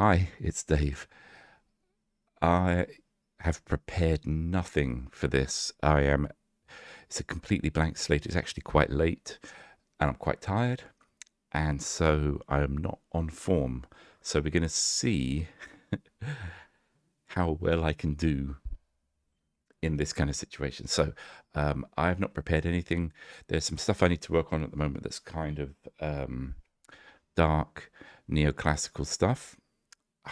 Hi, it's Dave. I have prepared nothing for this. It's a completely blank slate. It's actually quite late and I'm quite tired. And so I am not on form. So we're going to see how well I can do in this kind of situation. So I have not prepared anything. There's some stuff I need to work on at the moment that's kind of dark neoclassical stuff.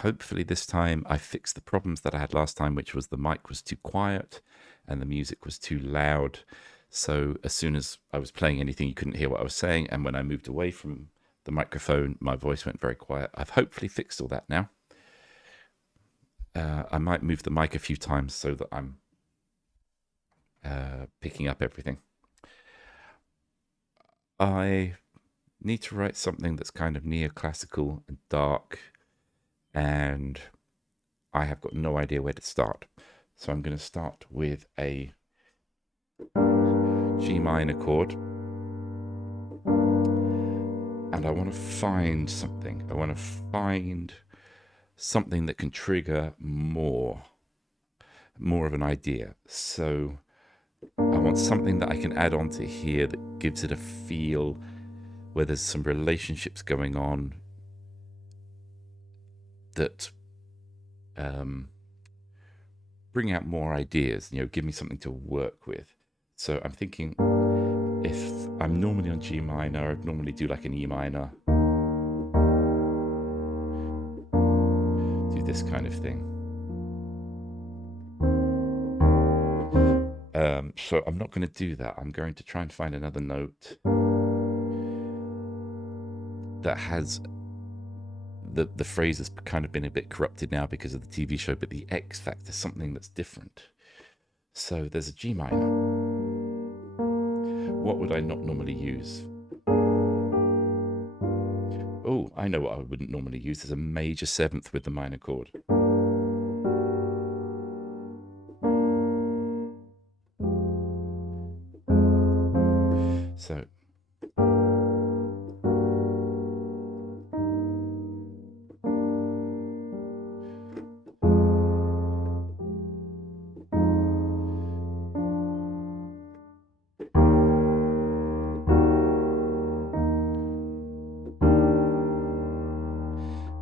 Hopefully this time I fixed the problems that I had last time, which was the mic was too quiet and the music was too loud. So as soon as I was playing anything, you couldn't hear what I was saying. And when I moved away from the microphone, my voice went very quiet. I've hopefully fixed all that now. I might move the mic a few times so that I'm picking up everything. I need to write something that's kind of neoclassical and dark, and I have got no idea where to start. So I'm going to start with a G minor chord, and I want to find something. I want to find something that can trigger more of an idea. So I want something that I can add on to here that gives it a feel where there's some relationships going on that bring out more ideas, give me something to work with. So I'm thinking, if I'm normally on G minor, I'd normally do like an E minor, do this kind of thing. So I'm not going to do that. I'm going to try and find another note that has the phrase has kind of been a bit corrupted now because of the TV show, but the X factor, something that's different. So there's a G minor. What would I not normally use? Oh, I know what I wouldn't normally use. There's a major seventh with the minor chord. So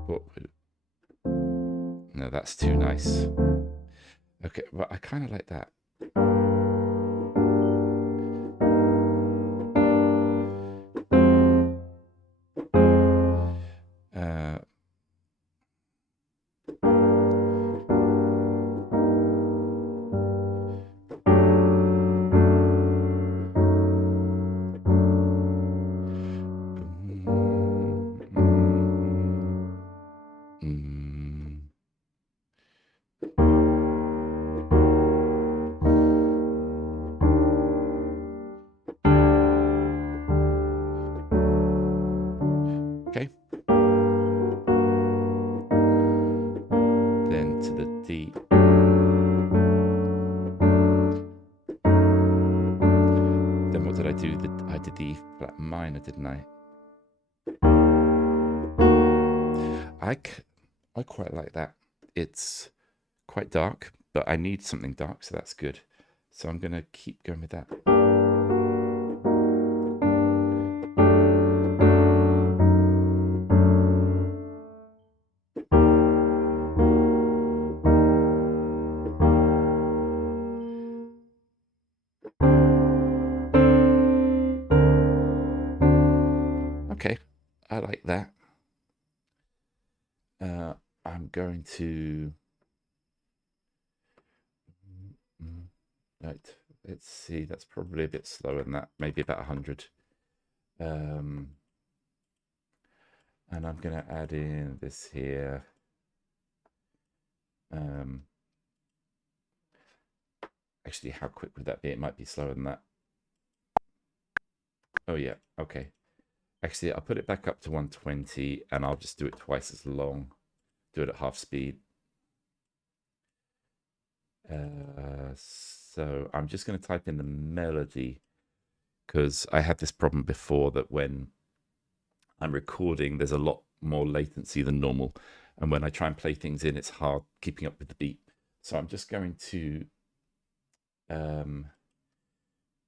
what would... No, that's too nice. Okay, well, I kind of like that. Okay. Then to the D. Then what did I do? I did the E flat minor, didn't I? I quite like that. It's quite dark, but I need something dark, so that's good. So I'm going to keep going with that. Okay, I like that. I'm going to... Right, let's see, that's probably a bit slower than that, maybe about 100. And I'm going to add in this here. Actually, how quick would that be? It might be slower than that. Oh yeah, okay. Actually, I'll put it back up to 120 and I'll just do it twice as long. Do it at half speed. So I'm just going to type in the melody because I had this problem before that when I'm recording, there's a lot more latency than normal. And when I try and play things in, it's hard keeping up with the beat. So I'm just going to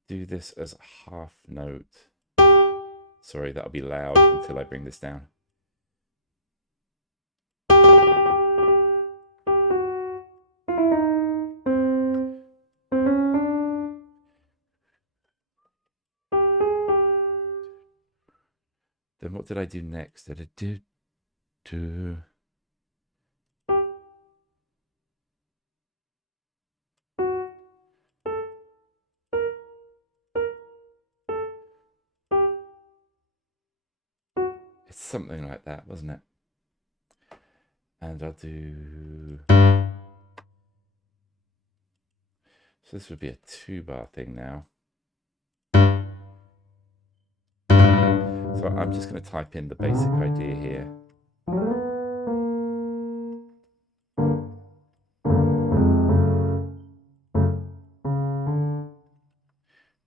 do this as a half note. Sorry, that'll be loud until I bring this down. Then what did I do next? It's something like that, wasn't it? And I'll do... So this would be a 2-bar thing now. So I'm just going to type in the basic idea here. I'm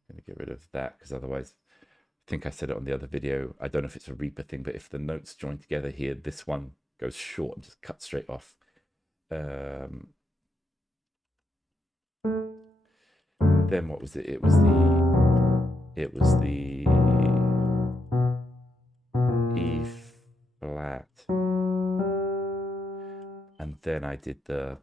going to get rid of that because otherwise, I think I said it on the other video, I don't know if it's a Reaper thing, but if the notes join together here, this one goes short and just cuts straight off. Then what was it? It was the E flat, and then I did the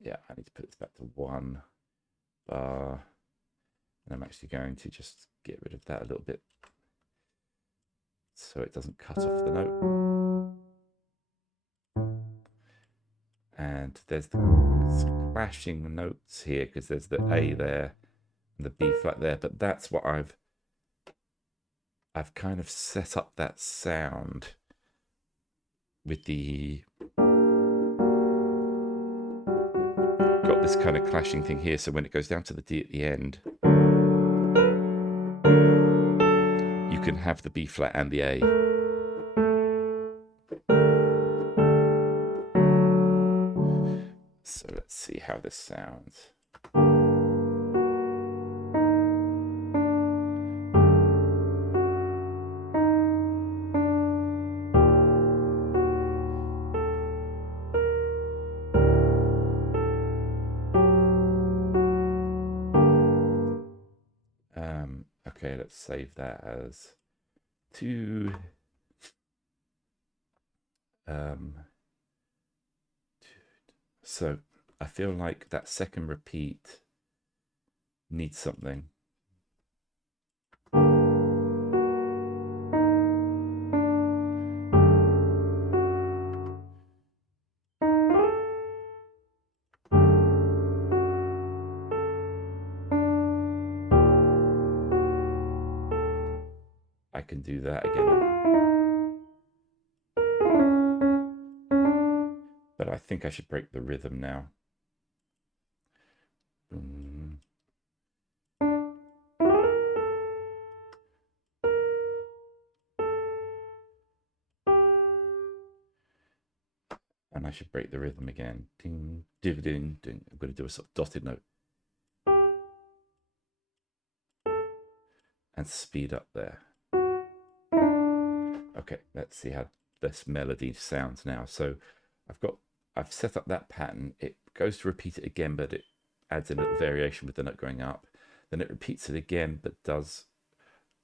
yeah, I need to put this back to 1 bar, and I'm actually going to just get rid of that a little bit so it doesn't cut off the note. And there's the clashing notes here because there's the A there and the B flat there, but that's what I've kind of set up that sound with the got this kind of clashing thing here, so when it goes down to the D at the end, you can have the B flat and the A. So let's see how this sounds. Okay, let's save that as 2. So I feel like that second repeat needs something. I can do that again. But I think I should break the rhythm now. And I should break the rhythm again. Ding, ding, ding, ding. I'm going to do a sort of dotted note. And speed up there. Okay, let's see how this melody sounds now. So I've set up that pattern. It goes to repeat it again, but it adds a little variation with the note going up. Then it repeats it again, but does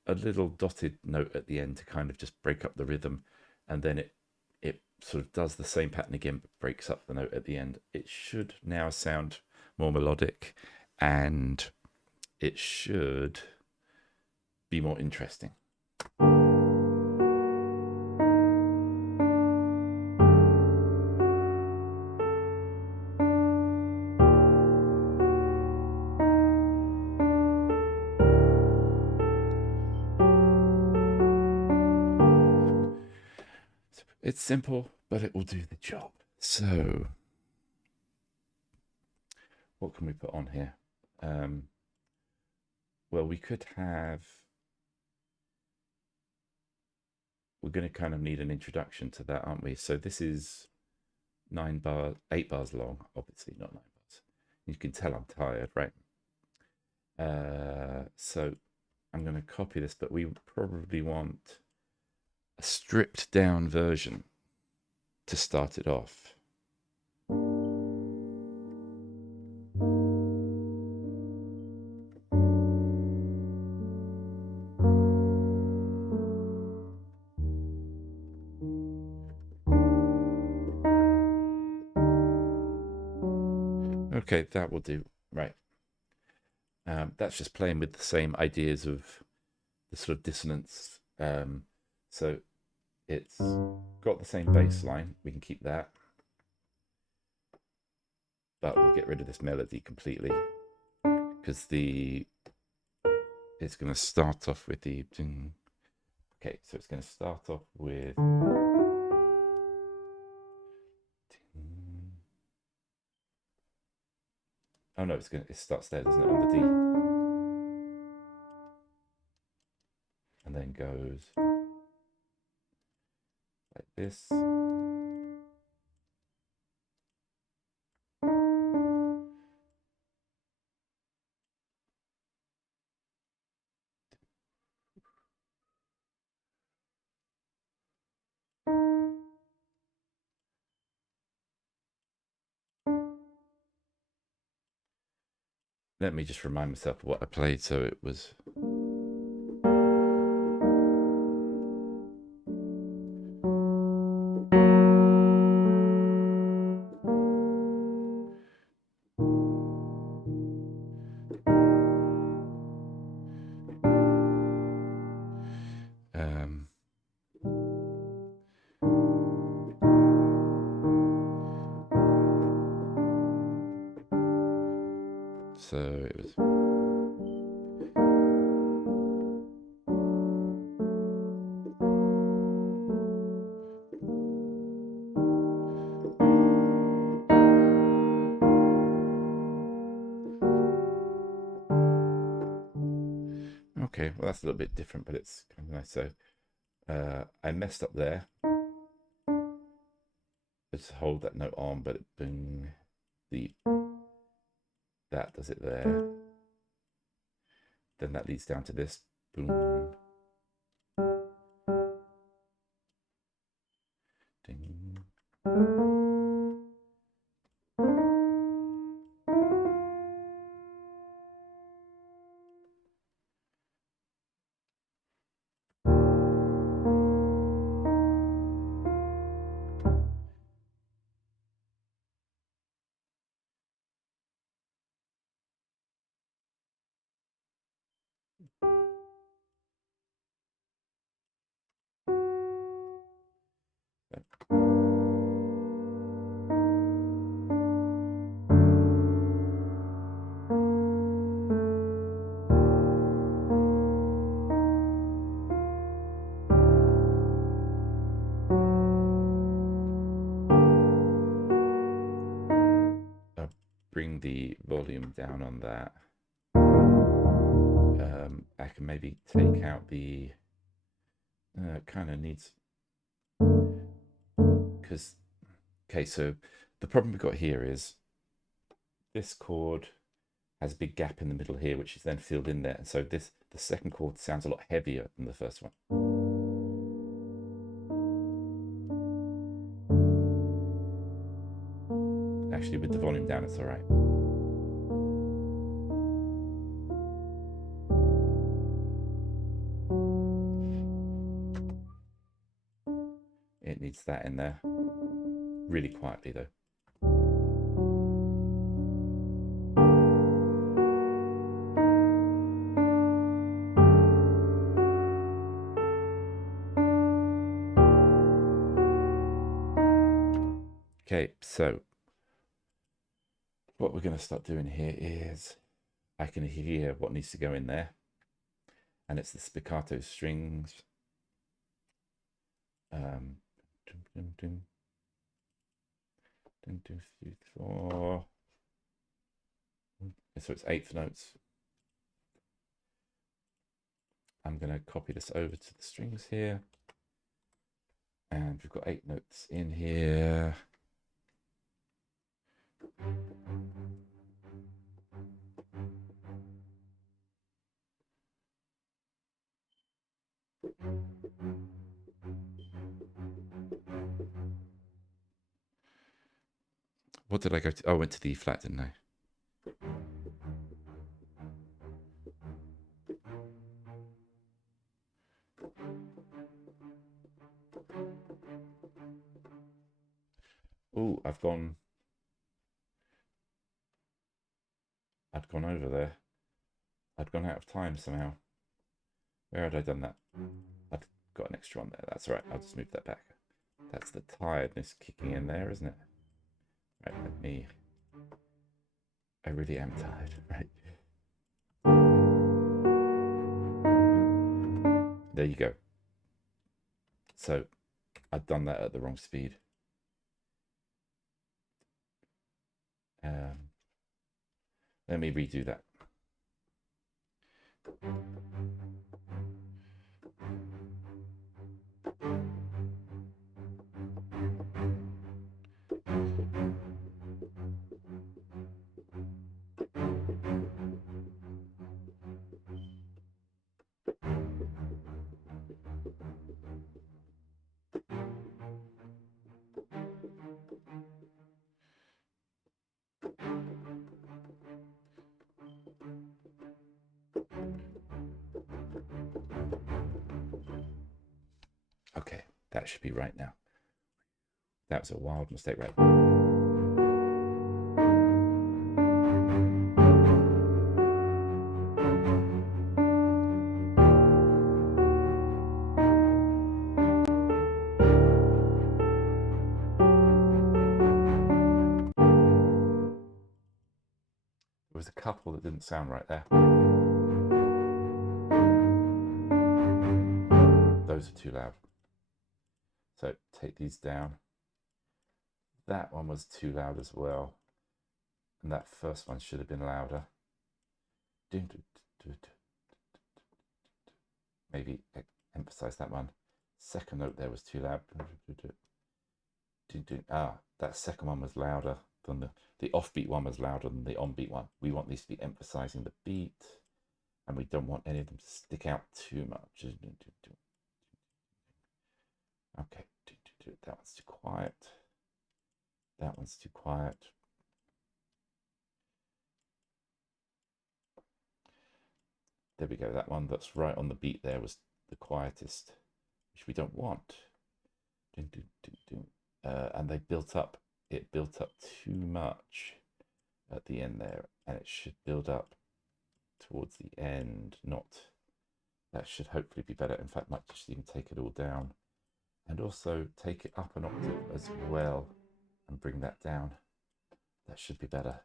a little dotted note at the end to kind of just break up the rhythm. And then it sort of does the same pattern again, but breaks up the note at the end. It should now sound more melodic, and it should be more interesting. It's simple, but it will do the job. So, what can we put on here? Well, we could have... We're going to kind of need an introduction to that, aren't we? So this is 8 bars long, obviously not 9 bars. You can tell I'm tired, right? So I'm going to copy this, but we probably want a stripped down version to start it off. Okay, that will do. Right. That's just playing with the same ideas of the sort of dissonance. So it's got the same bass line. We can keep that. But we'll get rid of this melody completely because it's going to start off with the ding. Okay, so it's going to start off with ding. Oh no, it starts there, doesn't it, on the D, and then goes like this. Let me just remind myself of what I played. So it was. So it was. Okay, well that's a little bit different, but it's kind of nice. So I messed up there. Let's hold that note on, but bing, that does it there. Then that leads down to this. Boom. Ding. Bring the volume down on that. I can maybe take out the kind of needs, because okay, so the problem we've got here is this chord has a big gap in the middle here, which is then filled in there, and so the second chord sounds a lot heavier than the first one. Actually, with the volume down, it's all right. It needs that in there. Really quietly, though. Okay, so what we're going to start doing here is I can hear what needs to go in there, and it's the spiccato strings. Dum, dum, dum. 1, 2, 3, 4. So it's eighth notes. I'm going to copy this over to the strings here, and we've got 8 notes in here. What did I go to? Oh, I went to the E flat, didn't I? Oh, I'd gone over there. I'd gone out of time somehow. Where had I done that? I'd got an extra on there. That's all right. I'll just move that back. That's the tiredness kicking in there, isn't it? Right, let me... I really am tired, right? There you go. So I'd done that at the wrong speed. Let me redo that. Okay, that should be right now. That was a wild mistake, right? There was a couple that didn't sound right there. Those are too loud. So take these down. That one was too loud as well. And that first one should have been louder. Maybe emphasize that one. Second note there was too loud. That second one was louder than the offbeat one was louder than the onbeat one. We want these to be emphasizing the beat, and we don't want any of them to stick out too much. Okay, that one's too quiet. That one's too quiet. There we go. That one that's right on the beat there was the quietest, which we don't want. And they built up. It built up too much at the end there, and it should build up towards the end. That should hopefully be better. In fact, might just even take it all down, and also take it up an octave as well, and bring that down. That should be better.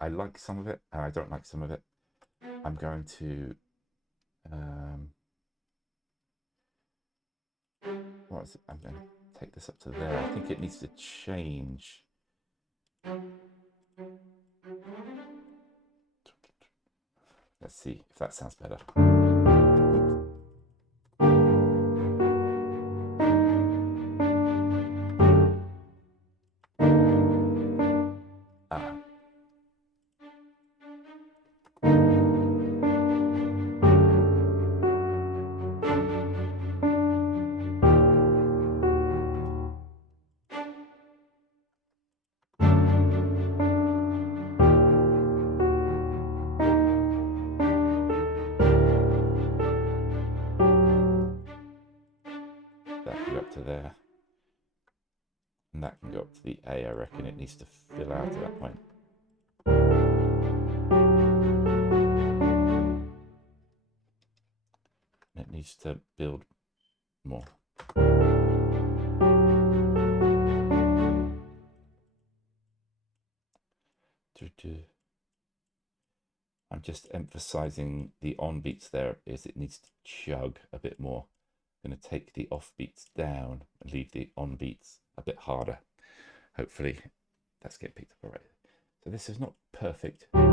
I like some of it and I don't like some of it. I'm going to what is it? I'm going to take this up to there. I think it needs to change. Let's see if that sounds better. That can go up to there. And that can go up to the A. I reckon it needs to fill out at that point. It needs to build more. I'm just emphasizing the on beats there, is it needs to chug a bit more. I'm going to take the off beats down and leave the on beats a bit harder. Hopefully that's getting picked up all right. So this is not perfect. I'm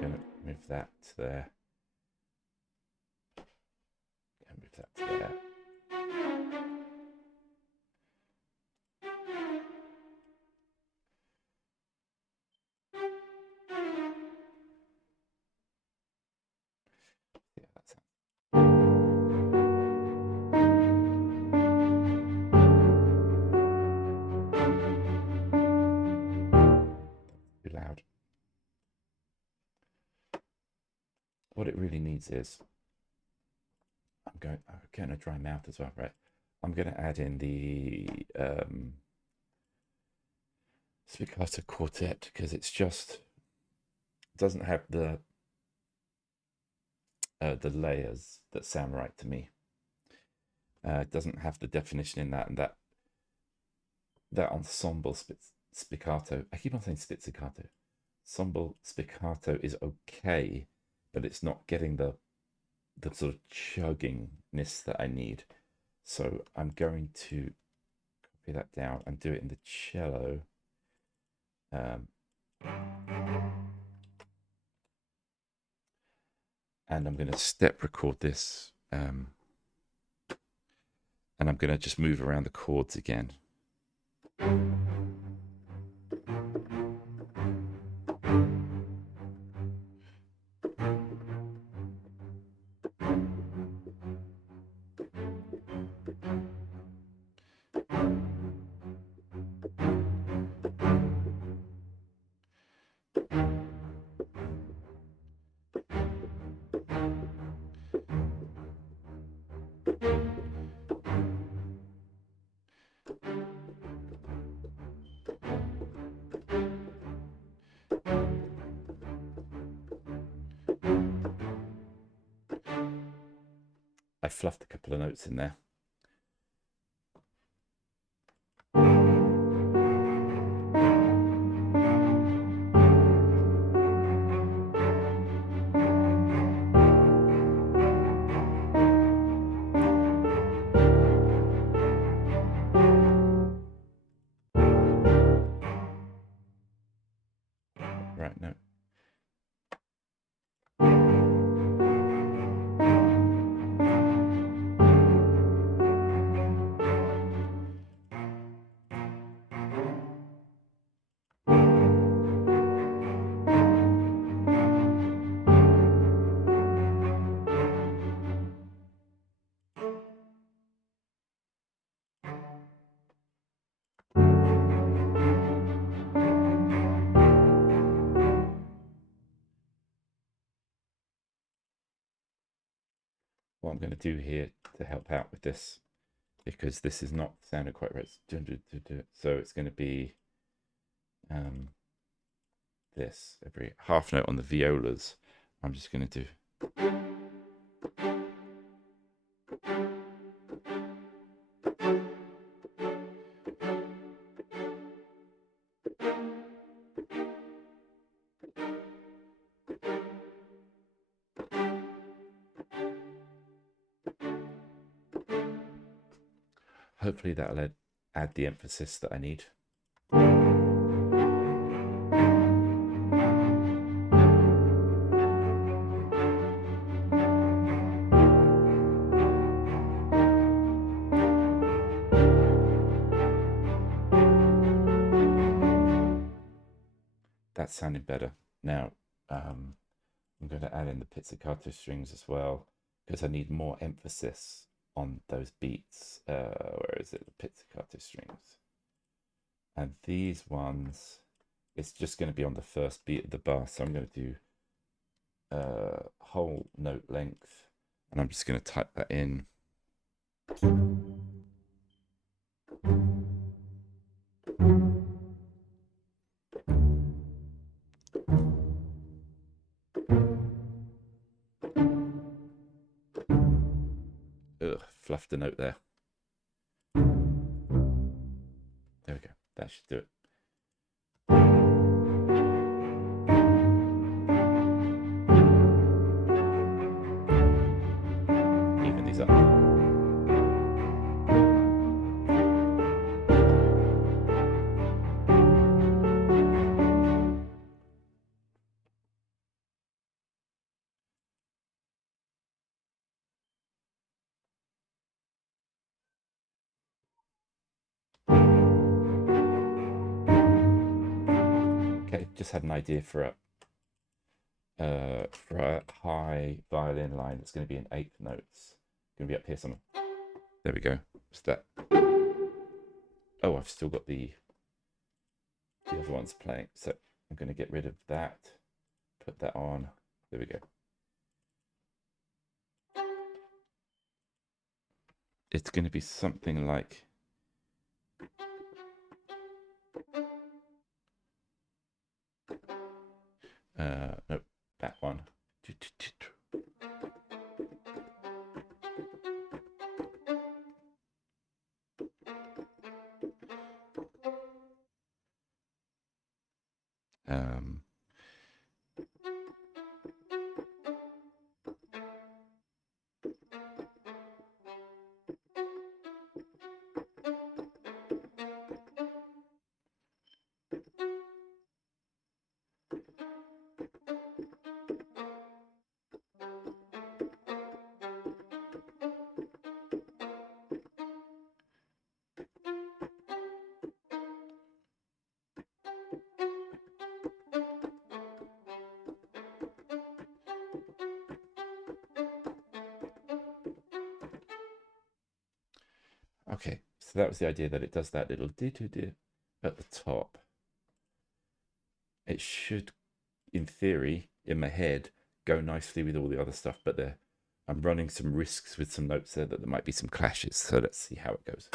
going to move that to there. And move that to there. Yeah, that's it. Too loud. What it really needs is, I'm getting a dry mouth as well, right? I'm going to add in the spiccato quartet, because it's just doesn't have the layers that sound right to me. It doesn't have the definition in that, and that ensemble spiccato. I keep on saying spizzicato. Ensemble spiccato is okay, but it's not getting the sort of chuggingness that I need. So I'm going to copy that down and do it in the cello. And I'm going to step record this, and I'm going to just move around the chords again. I fluffed a couple of notes in there. Right, no. What I'm going to do here to help out with this, because this is not sounding quite right, so it's going to be this every half note on the violas. I'm just going to do. Hopefully that'll add the emphasis that I need. That's sounding better. Now, I'm going to add in the pizzicato strings as well, because I need more emphasis on those beats. Where is it? The pizzicato strings. And these ones, it's just going to be on the first beat of the bar. So I'm going to do whole note length, and I'm just going to type that in. Ugh, fluffed a note there. should do it. Even these up. Okay, just had an idea for a high violin line that's going to be in 8th notes. Going to be up here somewhere. There we go. What's that? Oh, I've still got the other ones playing. So I'm going to get rid of that. Put that on. There we go. It's going to be something like... no, that one. Okay, so that was the idea, that it does that little do-do-do at the top. It should, in theory, in my head, go nicely with all the other stuff, but I'm running some risks with some notes there that there might be some clashes, so let's see how it goes.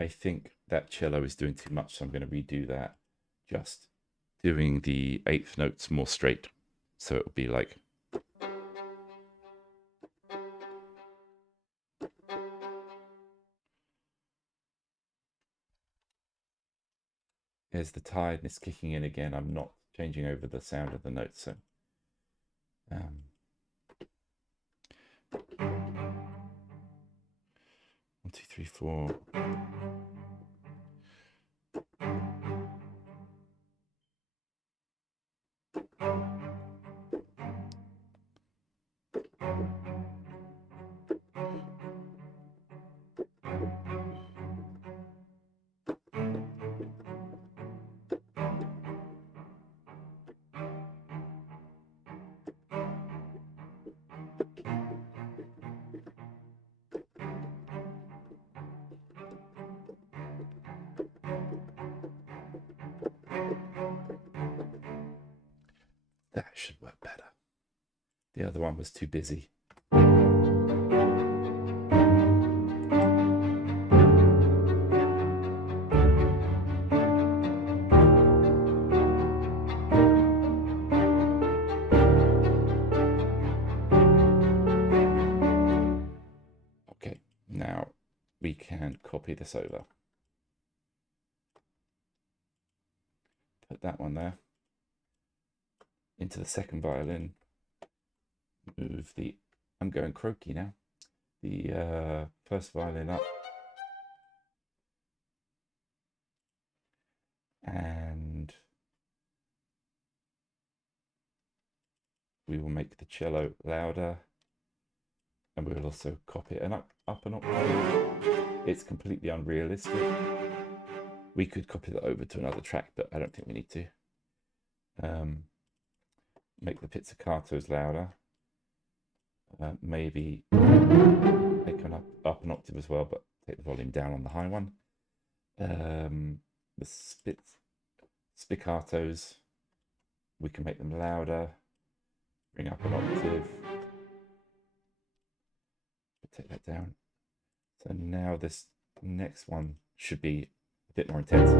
I think that cello is doing too much, so I'm going to redo that, just doing the 8th notes more straight. So it will be like... There's the tiredness kicking in again. I'm not changing over the sound of the notes, so... 1, 2, 3, 4... That should work better. The other one was too busy. Okay, now we can copy this over. Put that one there. Into the second violin. Move the... I'm going croaky now. The first violin up. And we will make the cello louder. And we'll also copy it up an octave. It's completely unrealistic. We could copy that over to another track, but I don't think we need to. Make the pizzicatos louder. Maybe take one up an octave as well, but take the volume down on the high one. The spiccatos, we can make them louder, bring up an octave, take that down. So now this next one should be a bit more intense.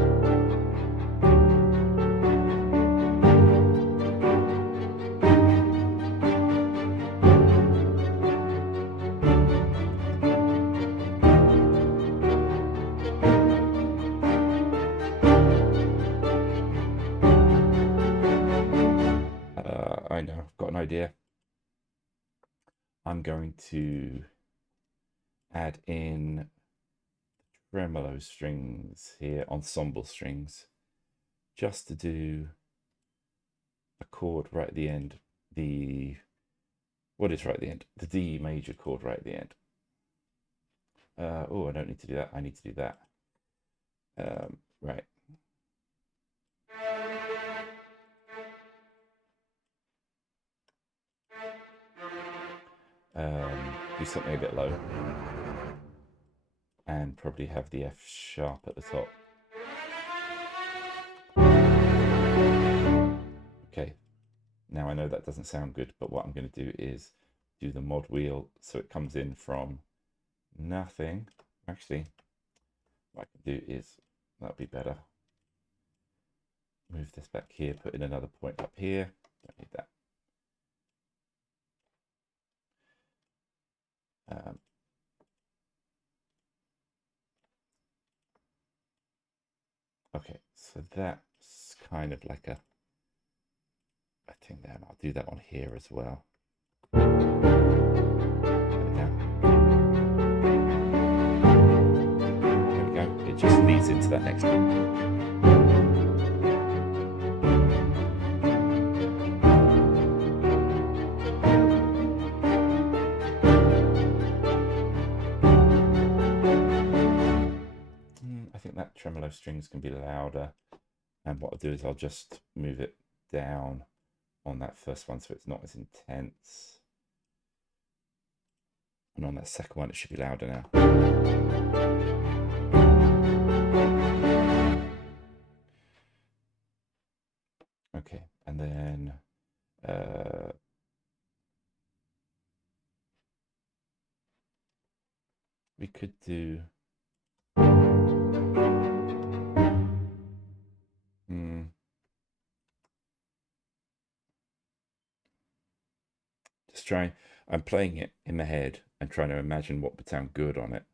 I know, I've got an idea. I'm going to add in tremolo strings here, ensemble strings, just to do a chord right at the end. What is right at the end? The D major chord right at the end. Oh, I don't need to do that. I need to do that. Right. Do something a bit low. And probably have the F sharp at the top. Okay, now I know that doesn't sound good, but what I'm going to do is do the mod wheel so it comes in from nothing. Actually, what I can do is, that'll be better. Move this back here, put in another point up here. Don't need that. Okay, so that's kind of like a thing there, and I'll do that on here as well. There we go. It just leads into that next one. I think that tremolo strings can be louder, and what I'll do is I'll just move it down on that first one so it's not as intense, and on that second one it should be louder now. Okay, and then we could do just trying. I'm playing it in my head and trying to imagine what would sound good on it,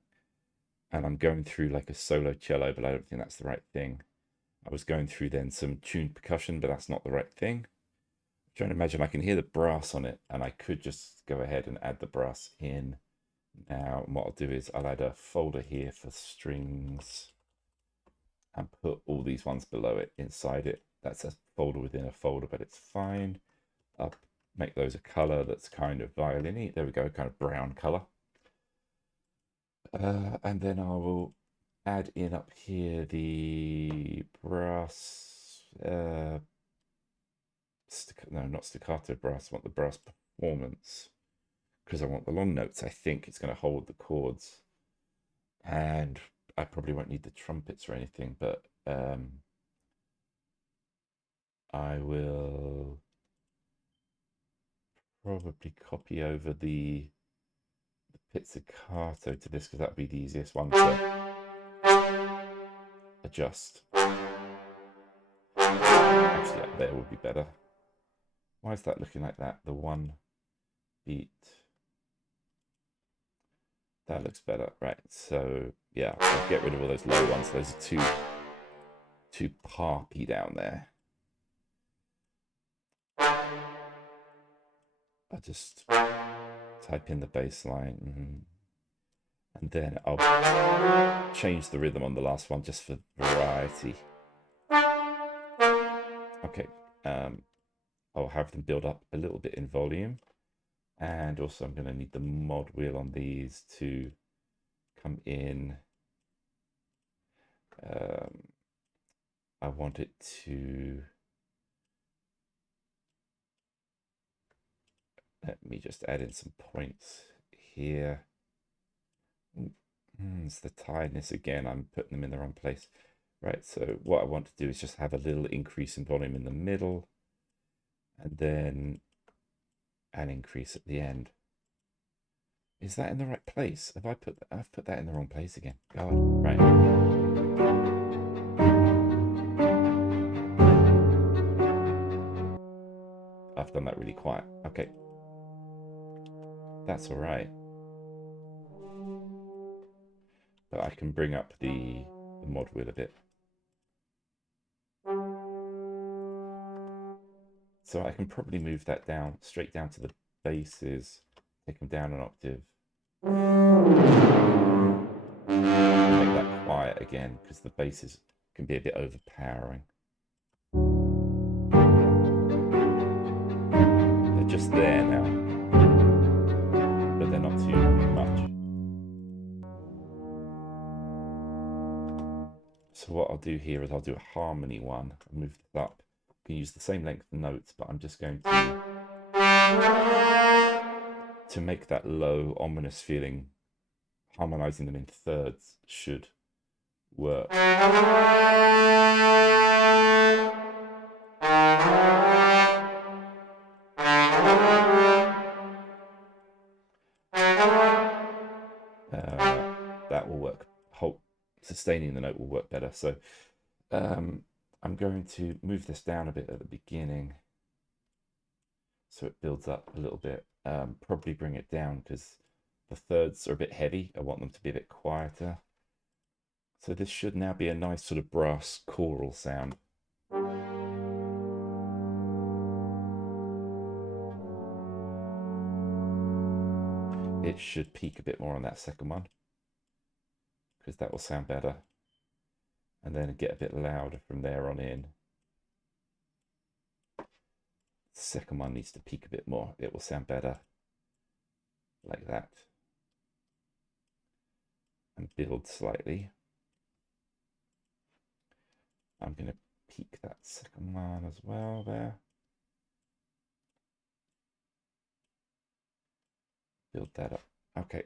and I'm going through like a solo cello, but I don't think that's the right thing. I was going through then some tuned percussion, but that's not the right thing. I'm trying to imagine I can hear the brass on it, and I could just go ahead and add the brass in now. And what I'll do is I'll add a folder here for strings and put all these ones below it inside it. That's a folder within a folder, but it's fine. I'll make those a color that's kind of violin-y. There we go, kind of brown color. And then I will add in up here the brass, no, not staccato brass. I want the brass performance because I want the long notes. I think it's going to hold the chords, and I probably won't need the trumpets or anything, but I will probably copy over the pizzicato to this because that'd be the easiest one to adjust. Actually, up there would be better. Why is that looking like that? The one beat. That looks better, right? So yeah, I'll get rid of all those low ones. Those are too poppy down there. I'll just type in the bass line, and then I'll change the rhythm on the last one just for variety. Okay, I'll have them build up a little bit in volume, and also I'm going to need the mod wheel on these to come in. I want it to, let me just add in some points here. It's the tiredness again. I'm putting them in the wrong place. Right, so what I want to do is just have a little increase in volume in the middle, and then an increase at the end. Is that in the right place? I've put that in the wrong place again. God, right. I've done that really quiet. Okay. That's all right. But I can bring up the mod wheel a bit. So I can probably move that down, straight down to the basses, take them down an octave. Make that quiet again, because the basses can be a bit overpowering. They're just there now, but they're not too much. So what I'll do here is I'll do a harmony one, I'll move this up. You can use the same length of notes, but I'm just going to make that low, ominous feeling, harmonizing them in thirds should work. That will work. Sustaining the note will work better. So I'm going to move this down a bit at the beginning so it builds up a little bit. Probably bring it down because the thirds are a bit heavy. I want them to be a bit quieter. So this should now be a nice sort of brass choral sound. It should peak a bit more on that second one, because that will sound better. And then get a bit louder from there on in. The second one needs to peak a bit more. It will sound better. Like that. And build slightly. I'm going to peak that second one as well there. Build that up. Okay.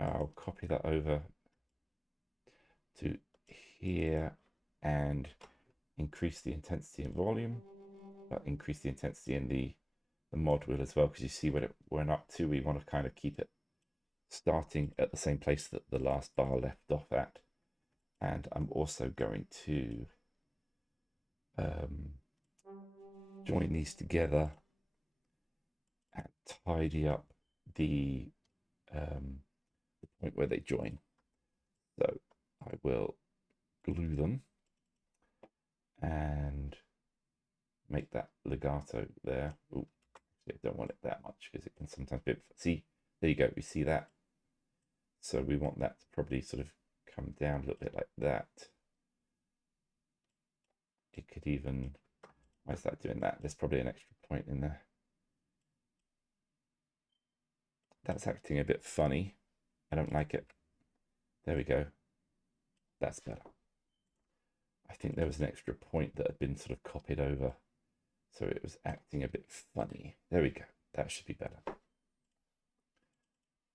I'll copy that over to here and increase the intensity and volume, but increase the intensity in the mod wheel as well, because you see what it went up to. We want to kind of keep it starting at the same place that the last bar left off at. And I'm also going to join these together and tidy up the point where they join. So I will glue them and make that legato there. Ooh, I don't want it that much because it can sometimes be. See, there you go. We see that. So we want that to probably sort of come down a little bit like that. It could even. Why is that doing that? There's probably an extra point in there. That's acting a bit funny. I don't like it. There we go. That's better. I think there was an extra point that had been sort of copied over. So it was acting a bit funny. There we go. That should be better.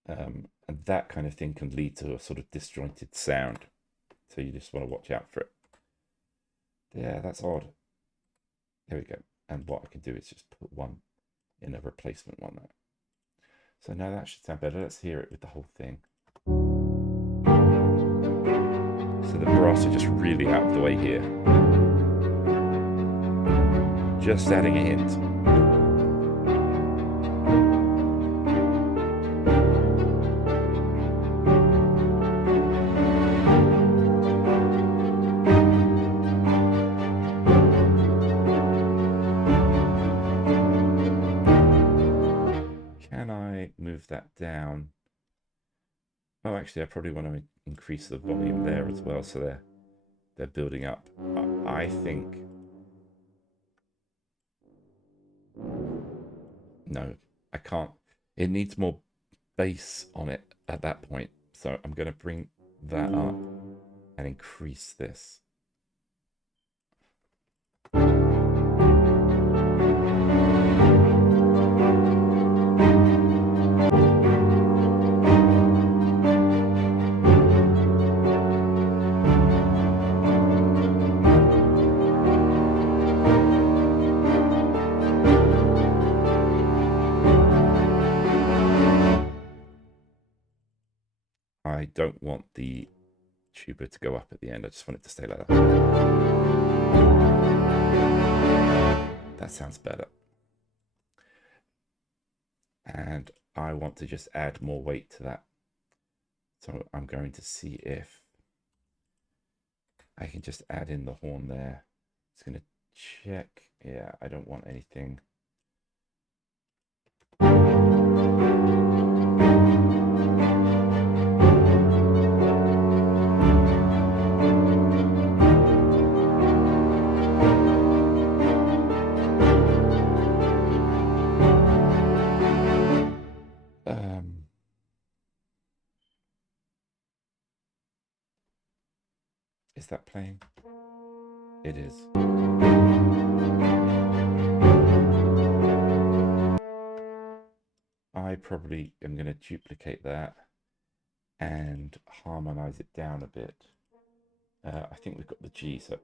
And that kind of thing can lead to a sort of disjointed sound. So you just want to watch out for it. Yeah, that's odd. There we go. And what I can do is just put one in a replacement one there. So now that should sound better. Let's hear it with the whole thing. So the brass are just really out of the way here. Just adding a hint. Can I move that down? Oh, actually, I probably want to increase the volume there as well, so they're building up. I think. No, I can't. It needs more bass on it at that point. So I'm going to bring that up and increase this. don't want the tuba to go up at the end. I just want it to stay like that. That sounds better. And I want to just add more weight to that. So I'm going to see if I can just add in the horn there. It's going to check. Yeah, I don't want anything. Is that playing? It is. I probably am going to duplicate that and harmonize it down a bit. I think we've got the G, so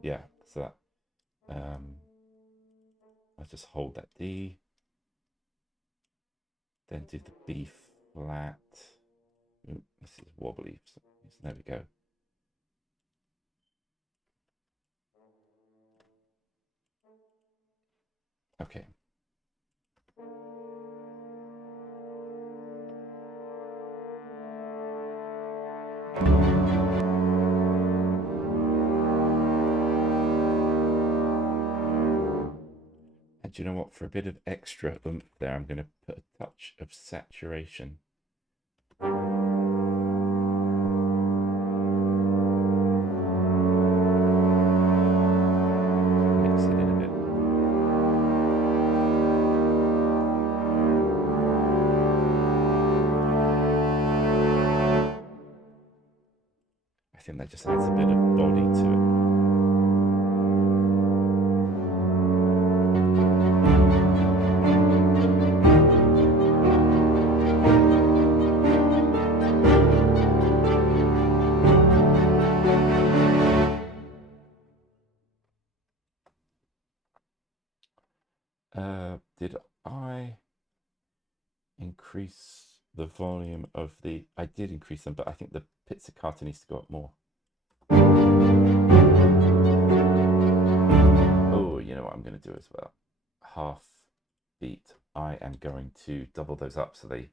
yeah, so that I'll just hold that D, then do the B flat. Ooh, this is wobbly. So there we go. Okay. And do you know what? For a bit of extra oomph there, I'm going to put a touch of saturation. Mix it in a bit. I think that just adds a bit of body to it. Did I increase the volume of the... I did increase them, but I think the pizzicato needs to go up more. Oh, you know what I'm going to do as well? Half beat. I am going to double those up so they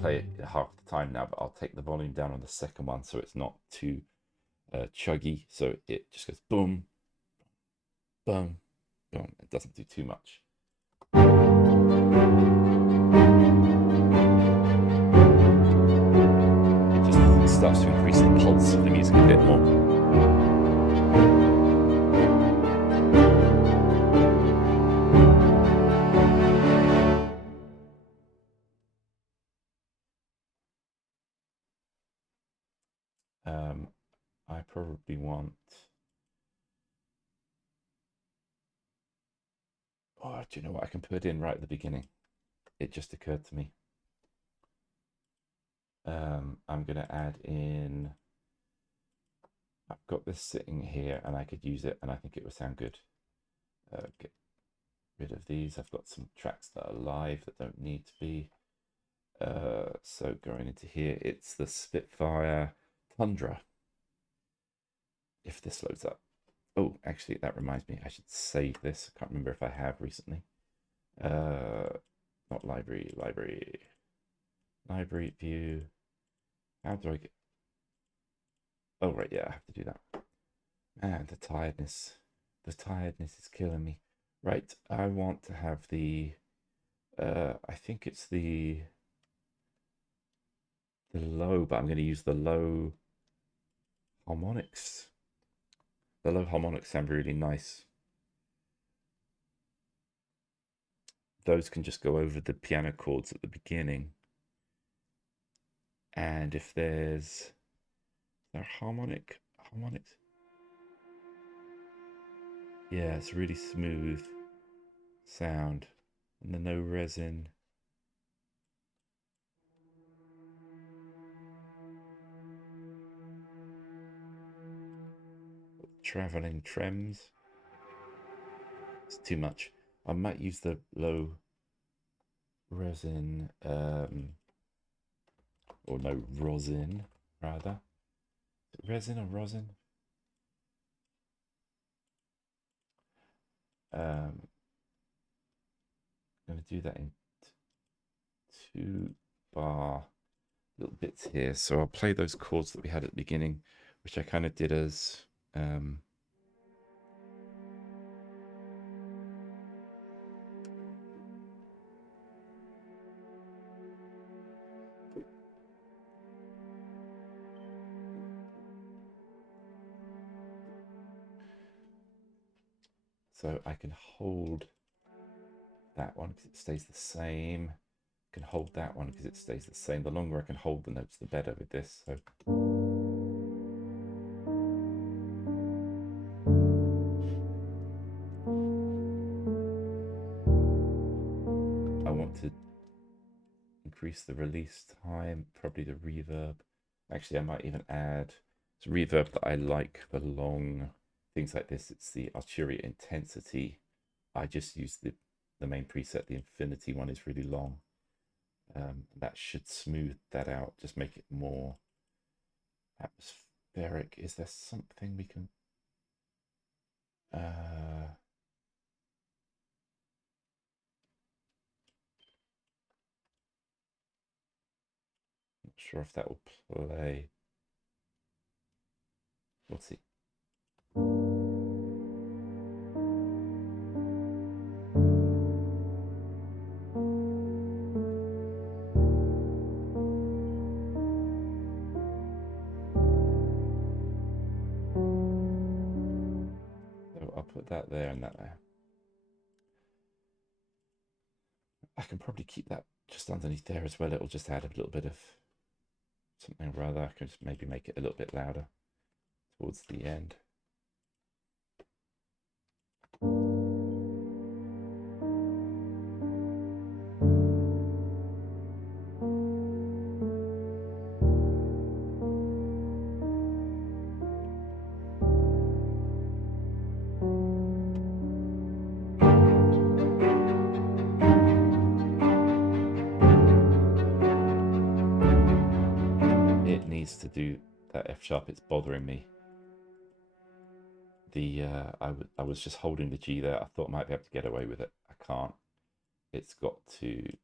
play it half the time now, but I'll take the volume down on the second one so it's not too chuggy. So it just goes boom, boom, boom. It doesn't do too much. It just starts to increase the pulse of the music a bit more. I probably want... Oh, do you know what? I can put in right at the beginning. It just occurred to me. I'm going to add in... I've got this sitting here and I could use it and I think it would sound good. Get rid of these. I've got some tracks that are live that don't need to be. So going into here, it's the Spitfire Tundra. If this loads up. Oh, actually, that reminds me, I should save this. I can't remember if I have recently. Not library, library view. How do I get... Oh, right, yeah, I have to do that. Man, the tiredness is killing me. Right, I want to have the, I think it's the low, but I'm going to use the low harmonics. The low harmonics sound really nice. Those can just go over the piano chords at the beginning. And if there's harmonics. Yeah, it's really smooth sound. And the no resin. Traveling trems. It's too much. I might use the low resin, or no, rosin rather. Is it resin or rosin? I'm going to do that in 2-bar little bits here. So I'll play those chords that we had at the beginning, which I kind of did as so I can hold that one because it stays the same. I can hold that one because it stays the same. The longer I can hold the notes, the better with this. So I want to increase the release time, probably the reverb. Actually, I might even add some reverb that I like for long things like this. It's the Arturia Intensity. I just use the main preset. The Infinity one is really long. That should smooth that out, just make it more atmospheric. Is there something we can not sure if that will play. We'll see. So I'll put that there and that there. I can probably keep that just underneath there as well. It'll just add a little bit of something or other. I can just maybe make it a little bit louder towards the end. To do that F sharp, it's bothering me. I was just holding the G there. I thought I might be able to get away with it. I can't. It's got to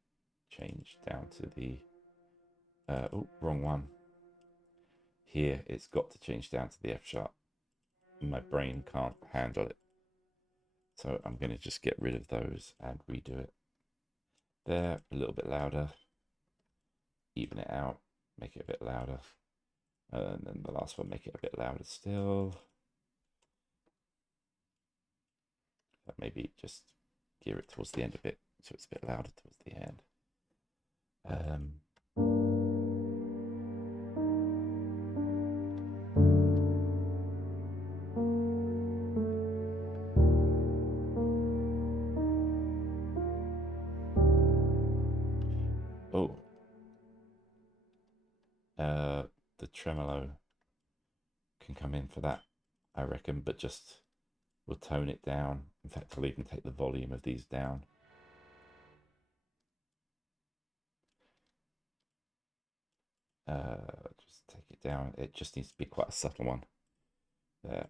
change down to the oh, wrong one. Here it's got to change down to the F sharp. My brain can't handle it. So I'm going to just get rid of those and redo it. There, a little bit louder. Even it out, make it a bit louder. And then the last one, make it a bit louder still. Maybe just gear it towards the end a bit, so it's a bit louder towards the end. Oh. The tremolo can come in for that, I reckon, but just we'll tone it down. In fact, I'll even take the volume of these down. Just take it down. It just needs to be quite a subtle one. There.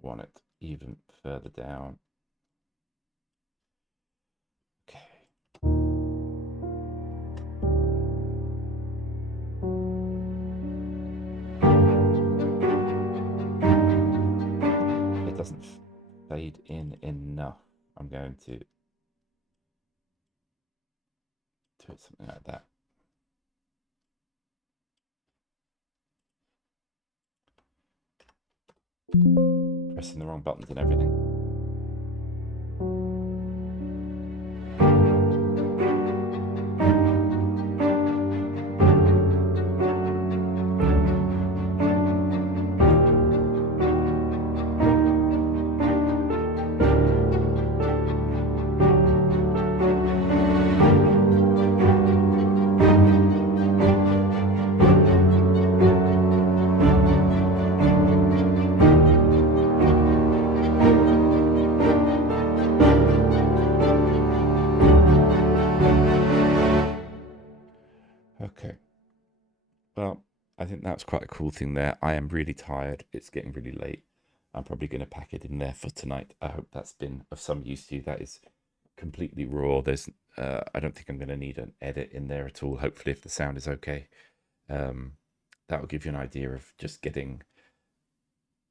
Want it even further down. Okay. It doesn't fade in enough. I'm going to do it something like that. Pressing the wrong buttons and everything. that's quite a cool thing there. I am really tired. It's getting really late. I'm probably going to pack it in there for tonight. I hope that's been of some use to you. That is completely raw. I don't think I'm going to need an edit in there at all. Hopefully, if the sound is okay, um, that will give you an idea of just getting.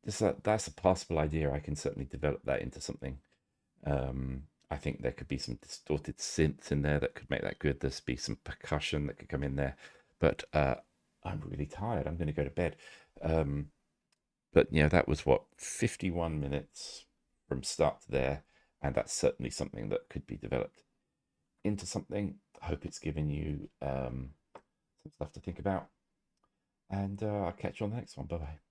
That's a possible idea. I can certainly develop that into something. I think there could be some distorted synths in there that could make that good. There's be some percussion that could come in there, but I'm really tired. I'm going to go to bed. Um, but that was what 51 minutes from start to there, and that's certainly something that could be developed into something. I hope it's given you some stuff to think about, and I'll catch you on the next one. Bye bye.